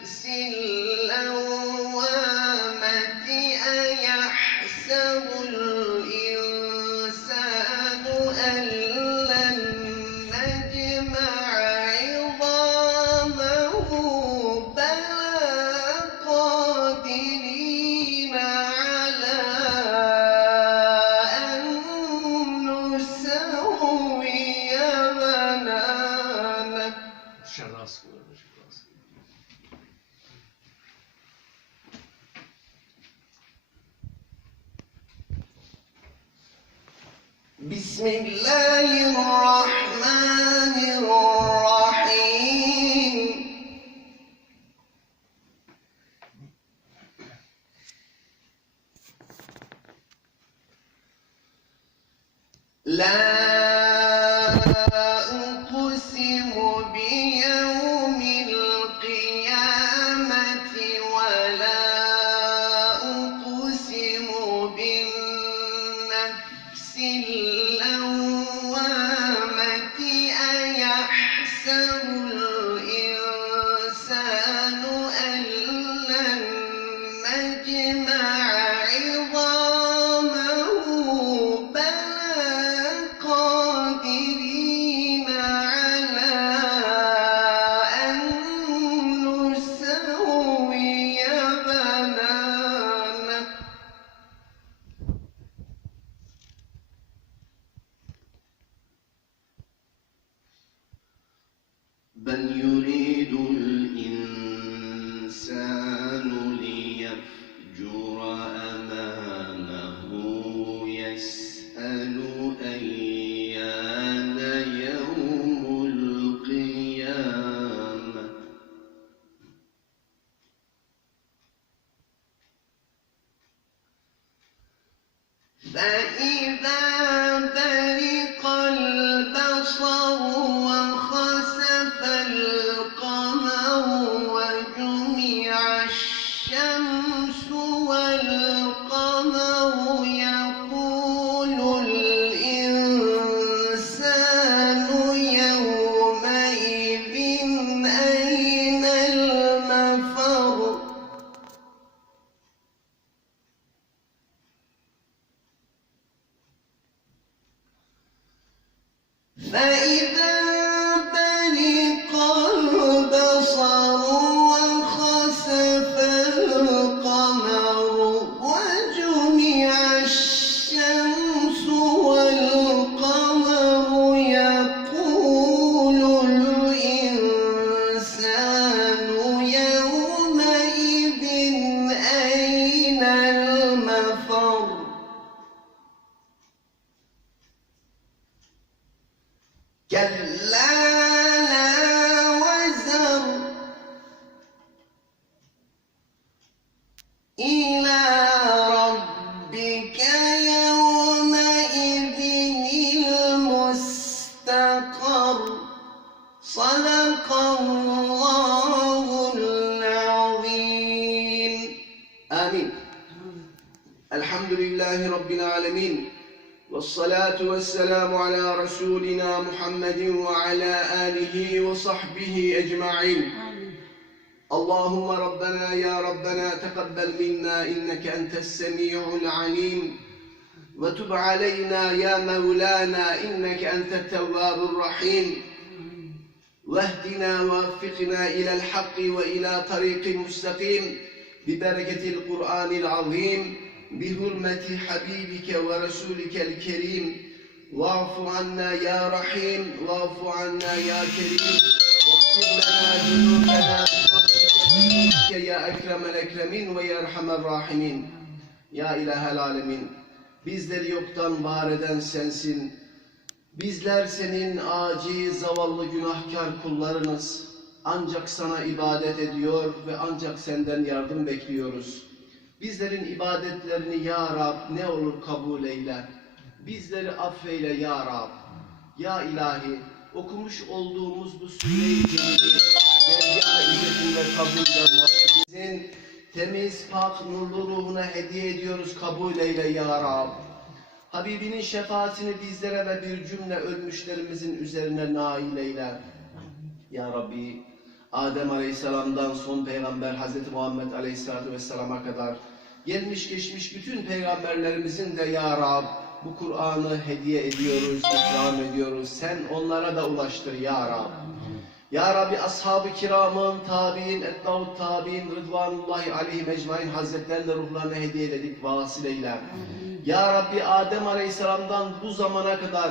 نفس بسم الله الرحمن الرحيم. لا أقسم بيوم القيامة ولا أقسم بالنفس فإذا إلى ربك يومئذ المستقر. صدق الله العظيم. آمين. الحمد لله رب العالمين والصلاة والسلام على رسولنا محمد وعلى آله وصحبه أجمعين. اللهم ربنا يا ربنا تقبل منا إنك أنت السميع العليم. وتب علينا يا مولانا إنك أنت التواب الرحيم. واهدنا ووفقنا إلى الحق وإلى طريق مستقيم. ببركة القرآن العظيم بحرمة حبيبك ورسولك الكريم. واعف عنا يا رحيم واعف عنا يا كريم. لنا ذنوبنا بفضلك بجودك يا أكرم الأكرمين ويا أرحم الراحمين Ya İlahel Alemin, bizleri yoktan var eden sensin. Bizler senin aciz, zavallı, günahkar kullarınız. Ancak sana ibadet ediyor ve ancak senden yardım bekliyoruz. Bizlerin ibadetlerini Ya Rab ne olur kabul eyle. Bizleri affeyle Ya Rab. Ya ilahi, okumuş olduğumuz bu sure-i celili, dergâh izzetinde kabulden mahsulizin, temiz, pak, nurlu ruhuna hediye ediyoruz kabul eyle Ya Rab. Habibinin şefaatini bizlere ve bir cümle ölmüşlerimizin üzerine nail eyle. Ya Rabbi, Adem Aleyhisselam'dan son peygamber Hazreti Muhammed Aleyhisselatü Vesselam'a kadar gelmiş geçmiş bütün peygamberlerimizin de Ya Rab bu Kur'an'ı hediye ediyoruz, ikram ediyoruz. Sen onlara da ulaştır Ya Rab. Ya Rabbi ashab-ı kiramın, tabi'in, etba'ut tabi'in, rıdvanullahi aleyhim ecmain hazretlerle ruhlarına hediye ededik vasileyle. Ya Rabbi Adem Aleyhisselam'dan bu zamana kadar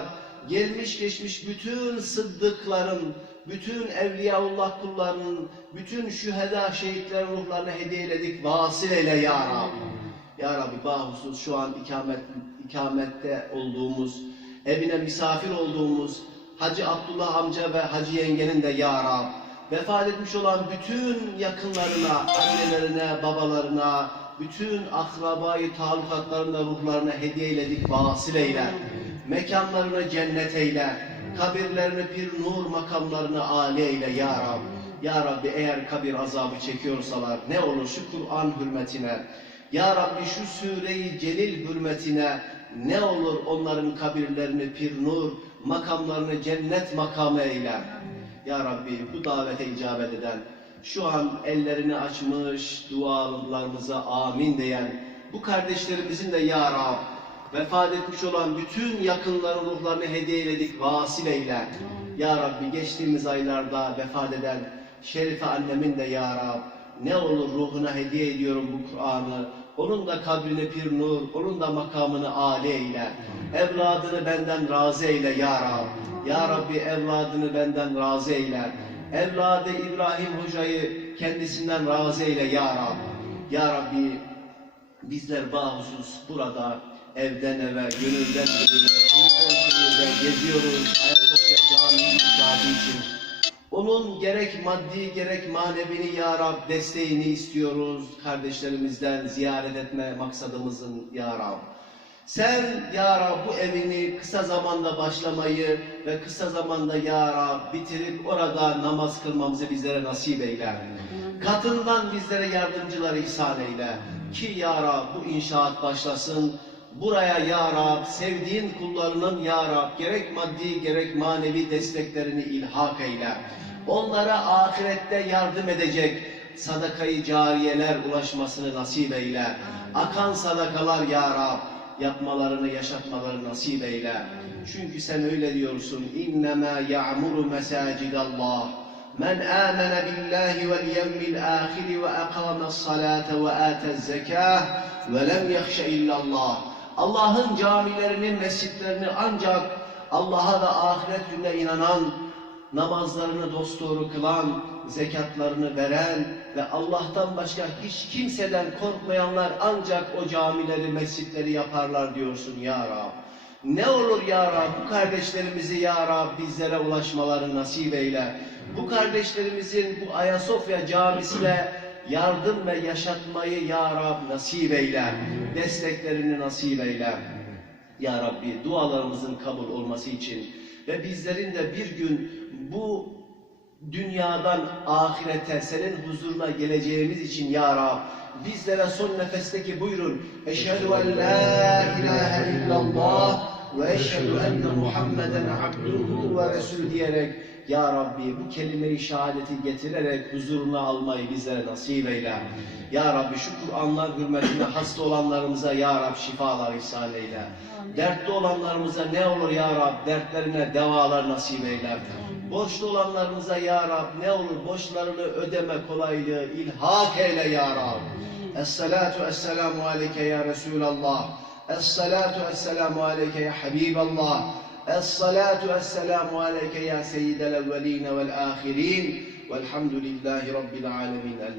gelmiş geçmiş bütün sıddıkların, bütün evliyaullah kullarının, bütün şüheda şehitlerin ruhlarına hediye ededik vasileyle Ya Rabbi. Ya Rabbi bahusus şu an ikamet, ikamette olduğumuz, evine misafir olduğumuz Hacı Abdullah amca ve Hacı yengenin de Ya Rab, vefat etmiş olan bütün yakınlarına, annelerine, babalarına, bütün akrabayı talukatlarında ruhlarına hediye eyledik vasıl eyle. Mekanlarını cennet eyle. Kabirlerini bir nur makamlarını âli eyle Ya Rab. Ya Rabbi eğer kabir azabı çekiyorsalar ne olur şu Kur'an hürmetine, Ya Rabbi şu sure-i celil hürmetine ne olur onların kabirlerini pir nur, makamlarını cennet makamı eyle. Ya Rabbi bu davete icabet eden, şu an ellerini açmış dualarımıza amin diyen bu kardeşlerimizin de Ya Rab vefat etmiş olan bütün yakınların ruhlarını hediye eyledik vasıl eyle. Ya Rabbi geçtiğimiz aylarda vefat eden Şerife annemin de Ya Rab ne olur ruhuna hediye ediyorum bu Kur'an'ı. Onun da kabrini pir nur, onun da makamını âli eyle. Evladını benden razı eyle Ya Rab. Ya Rabbi evladını benden razı eyle. Evladı İbrahim Hoca'yı kendisinden razı eyle Ya Rab. Ya Rabbi bizler bahusus burada evden eve, gönülden gönüle, geziyoruz. Ayasofya Camii inşaatı için. Onun gerek maddi gerek manevini Ya Rab desteğini istiyoruz. Kardeşlerimizden ziyaret etme maksadımızın Ya Rab. Sen Ya Rab bu evini kısa zamanda başlamayı ve kısa zamanda Ya Rab bitirip orada namaz kılmamızı bizlere nasip eyle. Katından bizlere yardımcılar ihsan eyle. Ki Ya Rab bu inşaat başlasın. Buraya Ya Rab sevdiğin kullarının Ya Rab gerek maddi gerek manevi desteklerini ilhak eyle. Onlara ahirette yardım edecek sadakayı cariyeler ulaşmasını nasip eyle. Akan sadakalar Ya Rab yapmalarını, yaşatmalarını nasip eyle. Çünkü sen öyle diyorsun. İnnemâ ya'muru mesâcidallah. Men âmene billahi vel yevmil âhiri ve akâmes salâte ve âtez zekâh ve lem yahşe illallah. Allah'ın camilerini, mescitlerini ancak Allah'a da ahiret gününe inanan, namazlarını dosdoğru kılan, zekatlarını veren ve Allah'tan başka hiç kimseden korkmayanlar ancak o camileri, mescitleri yaparlar diyorsun ya Rab. Ne olur ya Rab bu kardeşlerimizi ya Rab bizlere ulaşmaları nasip eyle. Bu kardeşlerimizin bu Ayasofya camisine yardım ve yaşatmayı ya Rab nasip eyle. Desteklerini nasip eyle. Ya Rabbi dualarımızın kabul olması için ve bizlerin de bir gün bu dünyadan ahirete senin huzuruna geleceğimiz için Ya Rab bizlere son nefesteki buyurun. Eşhedü en la ilahe illallah ve eşhedü enne Muhammeden abduhu ve resul diyerek Ya Rabbi bu kelime-i şehadeti getirerek huzuruna almayı bizlere nasip eyle. Ya Rabbi şu Kur'anlar hürmetine hasta olanlarımıza Ya Rab şifalar ihsan eyle. Dertli olanlarımıza ne olur Ya Rab dertlerine devalar nasip eyle. Borçlu olanlarımıza Ya Rab ne olur borçlarını ödeme kolaylığı ilhak eyle Ya Rab. Esselatu esselamu aleyke ya Resulallah. Esselatu esselamu aleyke ya Habiballah. Esselatu esselamu aleyke ya seyyidel evveline vel ahirin. Velhamdülillahi Rabbil alemin. El